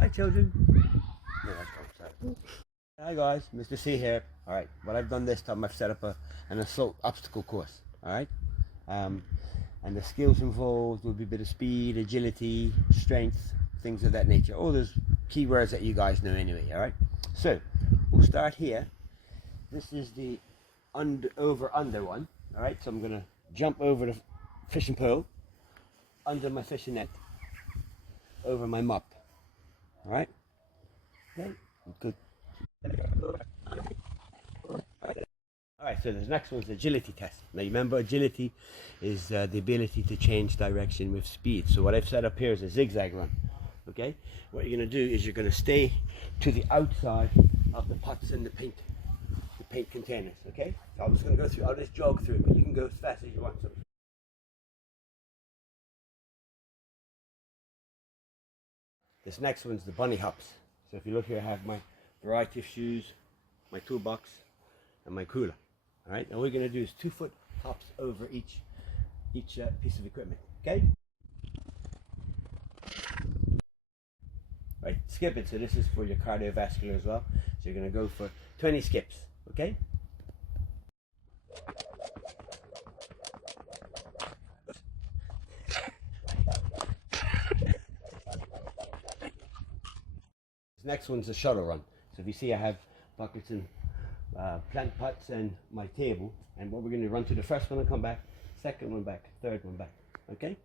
Hi children. No, sorry. Hi guys, Mr. C here. Alright, what I've done this time, I've set up an assault obstacle course. Alright? And the skills involved will be a bit of speed, agility, strength, things of that nature. All those keywords that you guys know anyway, alright? So, we'll start here. This is the over-under one. Alright, so I'm going to jump over the fishing pole, under my fishing net, over my mop. Alright? Okay, good. Alright, so the next one's the agility test. Now you remember agility is the ability to change direction with speed. So what I've set up here is a zigzag run. Okay? What you're going to do is you're going to stay to the outside of the pots and the paint containers. Okay? So I'm just going to go through, I'll just jog through it, but you can go as fast as you want. So this next one's the bunny hops. So if you look here, I have my variety of shoes, my toolbox, and my cooler. All right, and what we're going to do is 2-foot hops over each piece of equipment. Okay. Right, skip it. So this is for your cardiovascular as well. So you're going to go for 20 skips. Okay. This next one's a shuttle run. So if you see, I have buckets and plant pots and my table, and what we're going to run to the first one and come back, second one back, third one back. Okay.